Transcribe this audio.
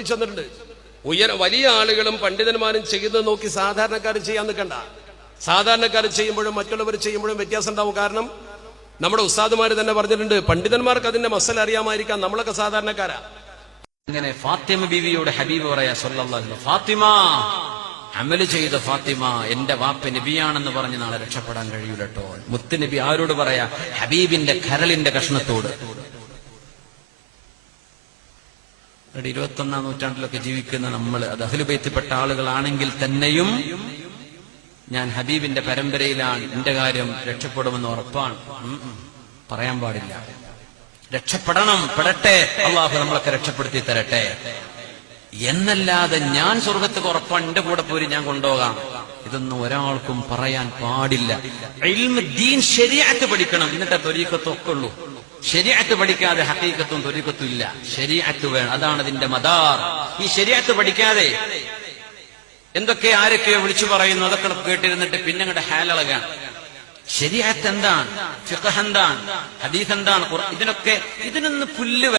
ചെന്നിട്ടുണ്ട്. വലിയ ആളുകളും പണ്ഡിതന്മാരും ചെയ്യുന്നത് നോക്കി സാധാരണക്കാർ ചെയ്യാൻ നിൽക്കണ്ട. സാധാരണക്കാർ ചെയ്യുമ്പോഴും മറ്റുള്ളവർ ചെയ്യുമ്പോഴും വ്യത്യാസം ഉണ്ടാവും. കാരണം നമ്മുടെ ഉസ്താദുമാർ തന്നെ പറഞ്ഞിട്ടുണ്ട്, പണ്ഡിതന്മാർക്ക് അതിന്റെ മസല അറിയാമായിരിക്കാം, നമ്മളൊക്കെ സാധാരണക്കാരാ. ഇങ്ങനെ ഫാത്തിമ ബീവിയോട് ഹബീബ് പറയാ സല്ലല്ലാഹു അലൈഹി വസല്ലം, ഫാത്തിമ, അമല് ചെയ്ത ഫാത്തിമ, എന്റെ വാപ്പ നബിയാണെന്ന് പറഞ്ഞ് നാളെ രക്ഷപ്പെടാൻ കഴിയൂലട്ടോ. മുത്ത് നബി ആരോട് പറയാ? ഹബീബിന്റെ കരളിന്റെ കഷ്ണത്തോട്. 21ാം നൂറ്റാണ്ടിലൊക്കെ ജീവിക്കുന്ന നമ്മൾ, അത് അഹ്ലുബൈത്തിൽപ്പെട്ട ആളുകളാണെങ്കിൽ തന്നെയും, ഞാൻ ഹബീബിന്റെ പരമ്പരയിലാണ്, എന്റെ കാര്യം രക്ഷപ്പെടുമെന്ന് ഉറപ്പാണ്. പറയാൻ പാടില്ല. രക്ഷപ്പെടണം, പെടട്ടെ, അള്ളാഹു നമ്മളൊക്കെ രക്ഷപ്പെടുത്തി തരട്ടെ എന്നല്ലാതെ ഞാൻ സ്വർഗത്തേക്ക് ഉറപ്പാണ്, എന്റെ കൂടെ പോരി, ഞാൻ കൊണ്ടുപോകാം, ഇതൊന്നും ഒരാൾക്കും പറയാൻ പാടില്ല. ഇൽമ്, ദീൻ, ശരീഅത്ത് പഠിക്കണം, എന്നിട്ടേ ത്വരീഖത്തും ഒക്കെ ഉള്ളൂ. ശരീഅത്ത് പഠിക്കാതെ ഹഖീഖത്തും ത്വരീഖത്തും ഇല്ല. ശരീഅത്ത് വേണം, അതാണ് അതിന്റെ മദാർ. ഈ ശരീഅത്ത് പഠിക്കാതെ എന്തൊക്കെ ആരൊക്കെയോ വിളിച്ചു പറയുന്നു, അതൊക്കെ കേട്ടിരുന്നിട്ട് പിന്നെ അങ്ങോട്ട് ഹാലളകാൻ. ശരീഅത്ത് എന്താണ്, ഫിഖ് എന്താണ്, ഹദീസ് എന്താണ്, ഇതിനൊന്നും പുല്ല്